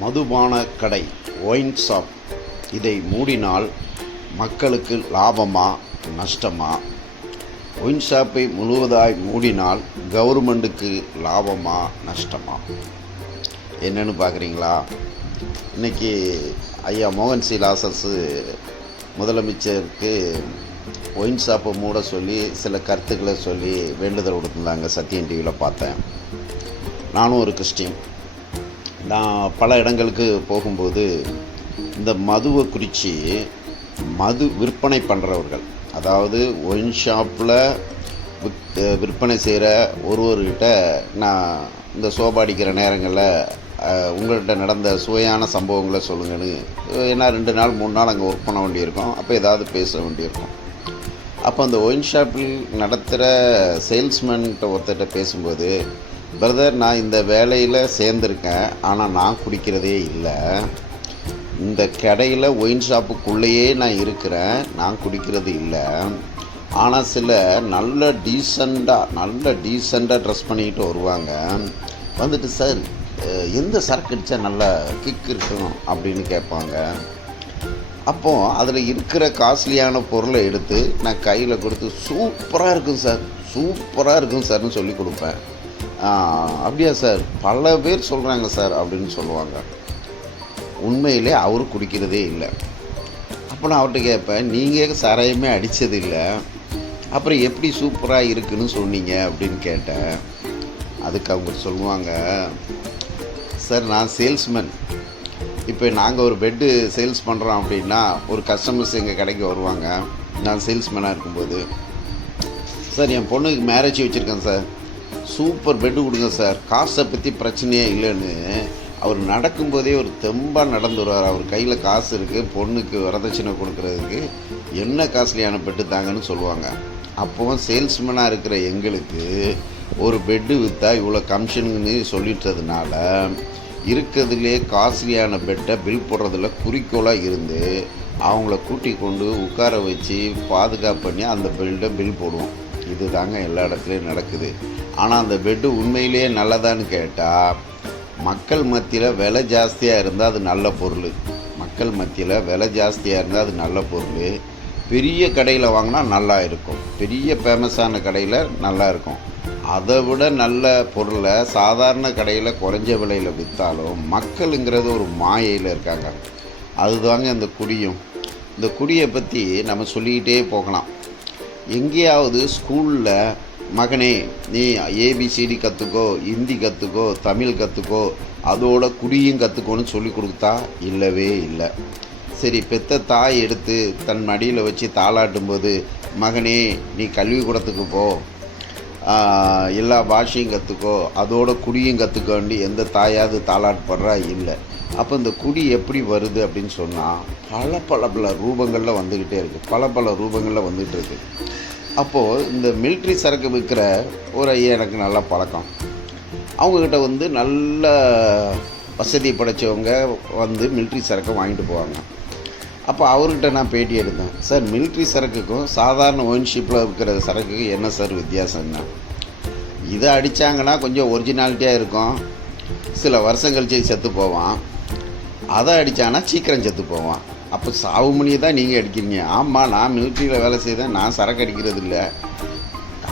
மதுபான கடை, wine shop, இதை மூடினால் மக்களுக்கு லாபமா நஷ்டமா? ஒயின் ஷாப்பை முழுவதாய் மூடினால் கவர்மெண்ட்டுக்கு லாபமா நஷ்டமா? என்னன்னு பார்க்குறீங்களா? இன்றைக்கி ஐயா மோகன் சி லாசஸ் முதலமைச்சருக்கு ஒயின் ஷாப்பை மூட சொல்லி சில கருத்துக்களை சொல்லி வேண்டுதல் கொடுத்துருந்தாங்க. சத்தியம் டிவியில் பார்த்தேன். நானும் ஒரு கிறிஸ்டின். நான் பல இடங்களுக்கு போகும்போது இந்த மதுவை குறித்து மது விற்பனை பண்ணுறவர்கள், அதாவது ஒயின் ஷாப்பில் விற்பனை செய்கிற ஒருவர்கிட்ட நான் இந்த சோபாடிக்கிற நேரங்களில் உங்கள்கிட்ட நடந்த சுவையான சம்பவங்களை சொல்லுங்கன்னு, ஏன்னா 2 நாள் 3 நாள் அங்கே ஒர்க் பண்ண வேண்டியிருக்கும். அப்போ ஏதாவது பேச வேண்டியிருக்கும். அப்போ அந்த ஒயின் ஷாப்பில் நடத்துகிற சேல்ஸ்மேன்கிட்ட ஒருத்தர்கிட்ட பேசும்போது, பிரதர், நான் இந்த வேலையில் சேர்ந்துருக்கேன், ஆனால் நான் குடிக்கிறதே இல்லை. இந்த கடையில் ஒயின் ஷாப்புக்குள்ளேயே நான் இருக்கிறேன், நான் குடிக்கிறது இல்லை. ஆனால் சில நல்ல டீசெண்டாக ட்ரெஸ் பண்ணிக்கிட்டு வருவாங்க. வந்துட்டு, சார் எந்த சரக்கு அடித்தா நல்லா கிக் இருக்கும் அப்படின்னு கேட்பாங்க. அப்போது அதில் இருக்கிற காஸ்ட்லியான பொருளை எடுத்து நான் கையில் கொடுத்து, சூப்பராக இருக்கும் சார்னு சொல்லி கொடுப்பேன். அப்படியா சார், பல பேர் சொல்கிறாங்க சார் அப்படின்னு சொல்லுவாங்க. உண்மையிலே அவர் குடிக்கிறதே இல்லை. அப்போ நான் அவர்கிட்ட கேட்பேன், நீங்கள் சாராயமே அடித்தது இல்லை, அப்புறம் எப்படி சூப்பராக இருக்குன்னு சொன்னீங்க அப்படின்னு கேட்டேன். அதுக்கு அவங்க சொல்லுவாங்க, சார் நான் சேல்ஸ்மேன். இப்போ நாங்கள் ஒரு பெட்டு சேல்ஸ் பண்ணுறோம் அப்படின்னா ஒரு கஸ்டமர்ஸ் எங்கள் கடைக்கு வருவாங்க. நான் சேல்ஸ்மேனாக இருக்கும்போது, சார் என் பொண்ணுக்கு மேரேஜ் வச்சுருக்கேன் சார், சூப்பர் பெட்டு கொடுங்க சார், காசை பற்றி பிரச்சனையே இல்லைன்னு அவர் நடக்கும்போதே ஒரு தெம்பாக நடந்து வருவார். அவர் கையில் காசு இருக்குது, பொண்ணுக்கு வரதட்சணை கொடுக்குறதுக்கு என்ன காஸ்ட்லியான பெட்டு தாங்கன்னு சொல்லுவாங்க. அப்போது சேல்ஸ்மேனாக இருக்கிற எங்களுக்கு ஒரு பெட்டு விற்றா இவ்வளோ கமிஷனுன்னு சொல்லிட்டதுனால இருக்கிறதுலே காஸ்ட்லியான பெட்டை பில் போடுறதுல குறிக்கோளாக இருந்து அவங்கள கூட்டி கொண்டு உட்கார வச்சு பாதுகாப்பு பண்ணி அந்த பெட்டை பில் போடுவோம். இது தாங்க எல்லா இடத்துலையும் நடக்குது. ஆனால் அந்த பெட்டு உண்மையிலேயே நல்லதான்னு கேட்டால், மக்கள் மத்தியில் விலை ஜாஸ்தியாக இருந்தால் அது நல்ல பொருள். அது நல்ல பொருள். பெரிய கடையில் வாங்கினா நல்லா இருக்கும், பெரிய ஃபேமஸான கடையில் நல்லா இருக்கும். அதை விட நல்ல பொருளை சாதாரண கடையில் குறைஞ்ச விலையில் விற்றாலும் மக்களுங்கிறது ஒரு மாயையில் இருக்காங்க. அதுதாங்க இந்த குடியும். இந்த குடியை பற்றி நம்ம சொல்லிக்கிட்டே போகலாம். எங்கேயாவது ஸ்கூலில், மகனே நீ ஏபிசிடி கற்றுக்கோ, ஹிந்தி கற்றுக்கோ, தமிழ் கற்றுக்கோ, அதோட குடியும் கற்றுக்கோன்னு சொல்லி கொடுத்தா இல்லவே இல்லை. சரி, பெத்த தாய் எடுத்து தன் மடியில் வச்சு தாளாட்டும்போது, மகனே நீ கல்விக்கூடத்துக்கு போ, எல்லா பாஷையும் கற்றுக்கோ, அதோட குடியும் கற்றுக்கோண்டி எந்த தாயாவது தாளாட்டுப்படுறா? இல்லை. அப்போ இந்த குடி எப்படி வருது அப்படின்னு சொன்னால், பல ரூபங்களில் வந்துக்கிட்டே இருக்குது. அப்போது இந்த மிலிட்ரி சரக்கு விற்கிற ஒரு ஐயா எனக்கு நல்ல பழக்கம். அவங்கக்கிட்ட நல்ல வசதி படைத்தவங்க மிலிட்ரி சரக்கை வாங்கிட்டு போவாங்க. அப்போ அவர்கிட்ட நான் பேட்டி எடுத்தேன். சார், மிலிட்ரி சரக்குக்கும் சாதாரண ஒயின் ஷிப்பில் விற்கிற சரக்குக்கு என்ன சார் வித்தியாசம்னா? இதை அடித்தாங்கன்னா கொஞ்சம் ஒரிஜினாலிட்டியாக இருக்கும், சில வருஷம் கழிச்சு செத்து போவான். அதை அடித்தாங்கன்னா சீக்கிரம் செத்து போவான். அப்போ சாவு மணியை தான் நீங்கள் அடிக்கிறீங்க. ஆமாம், நான் மிலிட்ரியில் வேலை செய்தேன், நான் சரக்கு அடிக்கிறது இல்லை.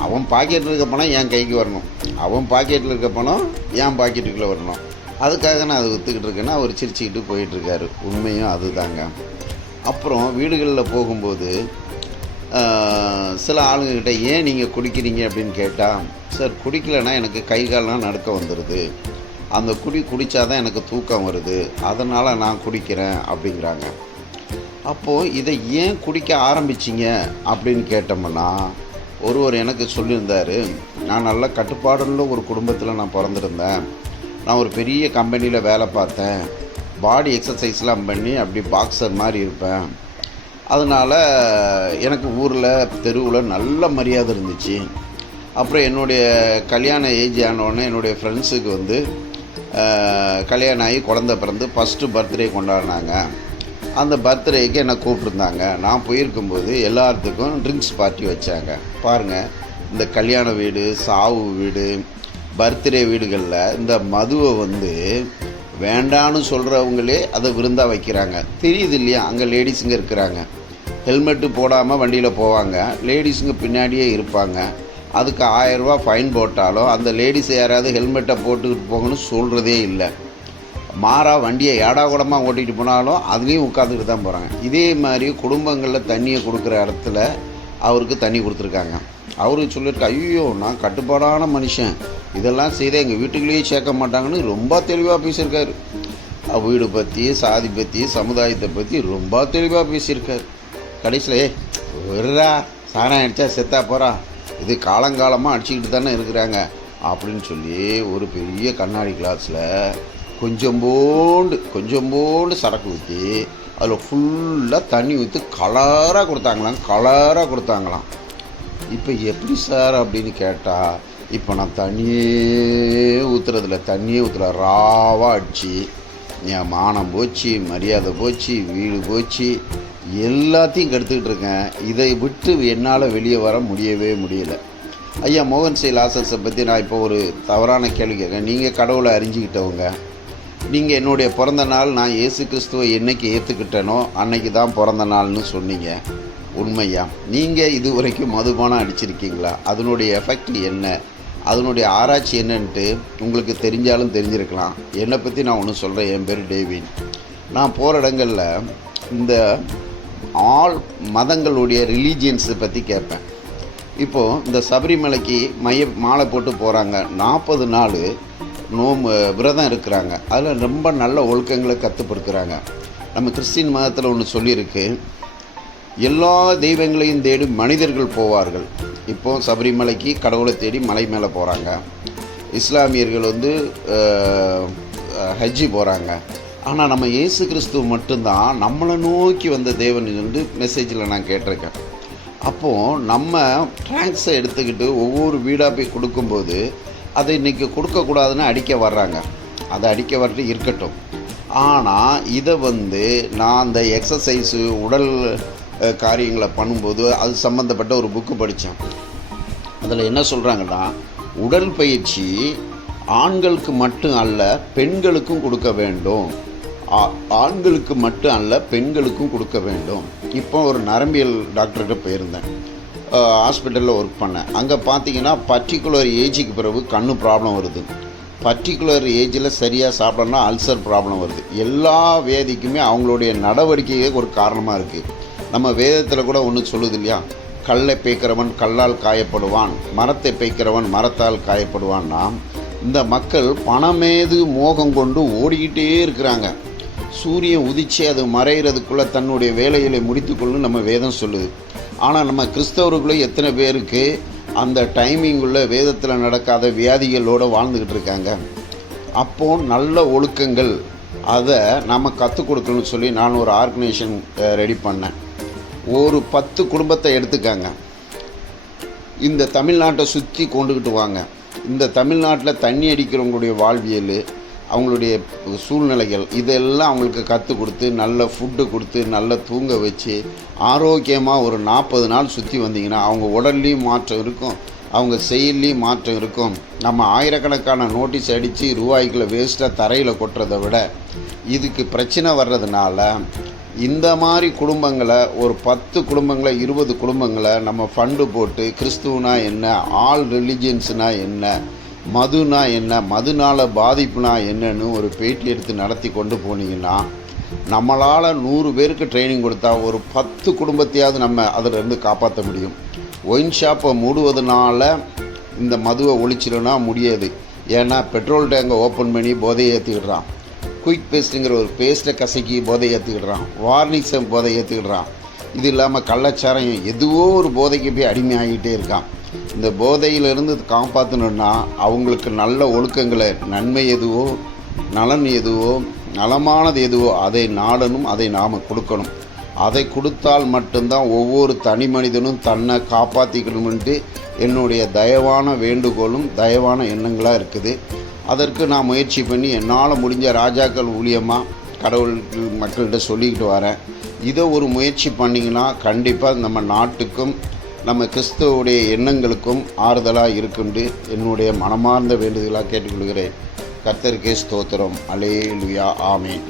அவன் பாக்கெட்டில் இருக்க பணம் என் கைக்கு வரணும், அவன் பாக்கெட்டில் இருக்க பணம் என் பாக்கெட்டுக்குள்ளே வரணும். அதுக்காக நான் அதை விற்றுக்கிட்டு இருக்கேன்னா அவர் சிரிச்சுக்கிட்டு போயிட்டுருக்காரு. உண்மையும் அதுதாங்க. அப்புறம் வீடுகளில் போகும்போது சில ஆளுங்கக்கிட்ட, ஏன் நீங்கள் குடிக்கிறீங்க அப்படின்னு கேட்டால், சார் குடிக்கலைன்னா எனக்கு கை கால்லாம் நடுக்க வந்துடுது, அந்த குடித்தாதான் எனக்கு தூக்கம் வருது, அதனால் நான் குடிக்கிறேன் அப்படிங்கிறாங்க. அப்போது இதை ஏன் குடிக்க ஆரம்பிச்சிங்க அப்படின்னு கேட்டோம்னா, ஒருவர் எனக்கு சொல்லியிருந்தார், நான் நல்ல கட்டுப்பாடுள்ள ஒரு குடும்பத்தில் நான் பிறந்திருந்தேன், நான் ஒரு பெரிய கம்பெனியில் வேலை பார்த்தேன், பாடி எக்ஸசைஸ்லாம் பண்ணி அப்படி பாக்ஸர் மாதிரி இருப்பேன், அதனால் எனக்கு ஊரில் தெருவில் நல்ல மரியாதை இருந்துச்சு. அப்புறம் என்னுடைய கல்யாண ஏஜ் ஆனோடனே என்னுடைய ஃப்ரெண்ட்ஸுக்கு கல்யாணம் ஆகி குழந்தை பிறந்து ஃபஸ்ட்டு பர்த்டே கொண்டாடினாங்க. அந்த பர்த்டேக்கு என்னை கூப்பிட்டுருந்தாங்க. நான் போயிருக்கும்போது எல்லாத்துக்கும் ட்ரிங்க்ஸ் பார்ட்டி வச்சாங்க. பாருங்கள், இந்த கல்யாண வீடு, சாவு வீடு, பர்த்டே வீடுகளில் இந்த மதுவை வேண்டான்னு சொல்கிறவங்களே அதை விருந்தாக வைக்கிறாங்க. தெரியுது இல்லையா, அங்கே லேடிஸுங்க இருக்கிறாங்க, ஹெல்மெட்டு போடாமல் வண்டியில் போவாங்க, லேடிஸுங்க பின்னாடியே இருப்பாங்க. அதுக்கு 1000 ரூபா ஃபைன் போட்டாலும் அந்த லேடிஸை யாராவது ஹெல்மெட்டை போட்டுக்கிட்டு போகணும்னு சொல்கிறதே இல்லை. மாறா வண்டியை ஏடாகூடமாக ஓட்டிகிட்டு போனாலும் அதுலேயும் உட்காந்துக்கிட்டு தான் போகிறாங்க. இதே மாதிரி குடும்பங்களில் தண்ணியை கொடுக்குற இடத்துல அவருக்கு தண்ணி கொடுத்துருக்காங்க. அவருக்கு சொல்லியிருக்க, ஐயோ நான் கட்டுப்பாடான மனுஷன், இதெல்லாம் செய்த எங்கள் வீட்டுக்குள்ளேயே சேர்க்க மாட்டாங்கன்னு ரொம்ப தெளிவாக பேசியிருக்காரு. வீடு பற்றி, சாதி பற்றி, சமுதாயத்தை பற்றி ரொம்ப தெளிவாக பேசியிருக்காரு. கடைசியில் வெறா சாராயம் அடித்தா செத்தா போகிறா, இது காலங்காலமாக அடிச்சுக்கிட்டு தானே இருக்கிறாங்க அப்படின்னு சொல்லி ஒரு பெரிய கண்ணாடி கிளாஸில் கொஞ்சம்போண்டு சரக்கு ஊற்றி அதில் ஃபுல்லாக தண்ணி ஊற்றி கலராக கொடுத்தாங்களாம். இப்போ எப்படி சார் அப்படின்னு கேட்டால், இப்போ நான் தண்ணியே ஊற்றுல ராவாக அடித்து என் மானம் போச்சு, மரியாதை போச்சு, வீடு போச்சு, எல்லாத்தையும் கெடுத்துக்கிட்டு இருக்கேன். இதை விட்டு என்னால் வெளியே வர முடியலை. ஐயா மோகன் சி லாசர்ஸை பற்றி நான் இப்போ ஒரு தவறான கேள்வி கேட்குறேன். நீங்கள் கடவுளை அறிஞ்சிக்கிட்டவங்க, நீங்கள் என்னுடைய பிறந்த நாள் நான் இயேசு கிறிஸ்துவை என்னைக்கு ஏற்றுக்கிட்டேனோ அன்னைக்கு தான் பிறந்த நாள்னு சொன்னீங்க. உண்மையா? நீங்கள் இது வரைக்கும் மதுபானம் அடிச்சிருக்கீங்களா? அதனுடைய எஃபெக்ட் என்ன, அதனுடைய ஆராய்ச்சி என்னன்ட்டு உங்களுக்கு தெரிஞ்சாலும் தெரிஞ்சிருக்கலாம். என்னை பற்றி நான் ஒன்று சொல்கிறேன். என் பேர் டேவின். நான் போகிற இடங்களில் இந்த ஆல் மதங்களுடைய ரிலீஜியன்ஸை பற்றி கேட்பேன். இப்போது இந்த சபரிமலைக்கு மாலை போட்டு போகிறாங்க, 40 நாள் விரதம் இருக்கிறாங்க. அதில் ரொம்ப நல்ல ஒழுக்கங்களை கற்றுப்படுக்கிறாங்க. நம்ம கிறிஸ்டின் மதத்தில் ஒன்று சொல்லியிருக்கு, எல்லா தெய்வங்களையும் தேடி மனிதர்கள் போவார்கள். இப்போது சபரிமலைக்கு கடவுளை தேடி மலை மேலே போகிறாங்க. இஸ்லாமியர்கள் ஹஜ்ஜி போகிறாங்க. ஆனால் நம்ம இயேசு கிறிஸ்துவ மட்டும்தான் நம்மளை நோக்கி வந்த தேவன் என்று மெசேஜில் நான் கேட்டிருக்கேன். அப்போது நம்ம ட்ராங்க்ஸை எடுத்துக்கிட்டு ஒவ்வொரு வீடாக போய் கொடுக்கும்போது அதை இன்றைக்கி கொடுக்கக்கூடாதுன்னு அடிக்க வர்றாங்க. அதை அடிக்க வரட்டு இருக்கட்டும். ஆனால் இதை நான் அந்த எக்ஸசைஸு உடல் காரியங்களை பண்ணும்போது அது சம்மந்தப்பட்ட ஒரு புக்கு படித்தேன். அதில் என்ன சொல்கிறாங்கன்னா, உடல் பயிற்சி ஆண்களுக்கு மட்டும் அல்ல பெண்களுக்கும் கொடுக்க வேண்டும், ஆண்களுக்கு மட்டும் அல்ல பெண்களுக்கும் கொடுக்க வேண்டும். இப்போ ஒரு நரம்பியல் டாக்டர்கிட்ட போயிருந்தேன், ஹாஸ்பிட்டலில் ஒர்க் பண்ணேன். அங்கே பார்த்தீங்கன்னா பர்டிகுலர் ஏஜுக்கு பிறகு கண்ணு ப்ராப்ளம் வருது, பர்டிகுலர் ஏஜில் சரியாக சாப்பிடணும்னா அல்சர் ப்ராப்ளம் வருது. எல்லா வியாதிக்குமே அவங்களுடைய நடவடிக்கையே ஒரு காரணமாக இருக்குது. நம்ம வேதத்தில் கூட ஒன்று சொல்லுது இல்லையா, கல்லை பேய்க்கிறவன் கல்லால் காயப்படுவான், மரத்தை பேய்க்கிறவன் மரத்தால் காயப்படுவான்னா, இந்த மக்கள் பணமேது மோகம் கொண்டு ஓடிக்கிட்டே இருக்கிறாங்க. சூரியன் உதிச்சு அது மறைகிறதுக்குள்ளே தன்னுடைய வேலைகளை முடித்துக்கொள்ளும் நம்ம வேதம் சொல்லுது. ஆனால் நம்ம கிறிஸ்தவர்களும் எத்தனை பேருக்கு அந்த டைமிங்குள்ள வேதத்தில் நடக்காத வியாதிகளோடு வாழ்ந்துக்கிட்டு இருக்காங்க. அப்போது நல்ல ஒழுக்கங்கள் அதை நம்ம கற்றுக் கொடுக்கணும்னு சொல்லி நான் ஒரு ஆர்கனைசேஷன் ரெடி பண்ணேன். ஒரு 10 குடும்பத்தை எடுத்துக்காங்க, இந்த தமிழ்நாட்டை சுற்றி கொண்டுக்கிட்டு வாங்க. இந்த தமிழ்நாட்டில் தண்ணி அடிக்கிறவங்களுடைய வாழ்வியல், அவங்களுடைய சூழ்நிலைகள், இதெல்லாம் அவங்களுக்கு கற்றுக் கொடுத்து நல்ல ஃபுட்டு கொடுத்து நல்லா தூங்க வச்சு ஆரோக்கியமாக ஒரு 40 நாள் சுற்றி வந்தீங்கன்னா அவங்க உடல்லையும் மாற்றம் இருக்கும், அவங்க செயல்லையும் மாற்றம் இருக்கும். நம்ம ஆயிரக்கணக்கான நோட்டீஸ் அடித்து ரூபாய்க்குள்ள வேஸ்ட்டாக தரையில் கொட்டுறதை விட இதுக்கு பிரச்சனை வர்றதுனால இந்த மாதிரி குடும்பங்களை ஒரு 10 குடும்பங்களை 20 குடும்பங்களை நம்ம ஃபண்டு போட்டு கிறிஸ்துவனா என்ன, ஆல் ரிலிஜியன்ஸ்னா என்ன, மதுனா என்ன, மதுனால் பாதிப்புனா என்னன்னு ஒரு பேட்டி எடுத்து நடத்தி கொண்டு போனீங்கன்னா நம்மளால் 100 பேருக்கு ட்ரைனிங் கொடுத்தா ஒரு 10 குடும்பத்தையாவது நம்ம அதிலிருந்து காப்பாற்ற முடியும். ஒயின் ஷாப்பை மூடுவதனால இந்த மதுவை ஒழிச்சிடனா முடியாது. ஏன்னா பெட்ரோல் டேங்கை ஓப்பன் பண்ணி போதையை ஏற்றிக்கிடுறான், குயிக் பேஸ்ட்டுங்கிற ஒரு பேஸ்ட்டை கசக்கி போதை ஏற்றுக்கிடுறான், வார்னிக்ஸை போதை ஏற்றுக்கிடுறான். இது இல்லாமல் கள்ளச்சாரம் எதுவோ ஒரு போதைக்கு போய் அடிமையாகிட்டே இருக்கான். இந்த போதையிலிருந்து காப்பாற்றணுன்னா அவங்களுக்கு நல்ல ஒழுக்கங்களை, நன்மை எதுவோ நலன் எதுவோ நலமானது எதுவோ அதை நாடணும், அதை நாம் கொடுக்கணும். அதை கொடுத்தால் மட்டும்தான் ஒவ்வொரு தனி மனிதனும் தன்னை காப்பாற்றிக்கணும்ன்ட்டு என்னுடைய தயவான வேண்டுகோளும் தயவான எண்ணங்களாக இருக்குது. அதற்கு நான் முயற்சி பண்ணி என்னால் முடிஞ்ச ராஜாக்கள் ஊழியமாக கடவுள் மக்கள்கிட்ட சொல்லிக்கிட்டு வரேன். இதை ஒரு முயற்சி பண்ணிங்கன்னா கண்டிப்பாக நம்ம நாட்டுக்கும் நம்ம கிறிஸ்துவோடைய எண்ணங்களுக்கும் ஆறுதலாக இருக்குன்னு என்னுடைய மனமார்ந்த வேண்டுதலாக கேட்டுக்கொள்கிறேன். கர்த்தருக்கே ஸ்தோத்திரம். அல்லேலூயா. ஆமென்.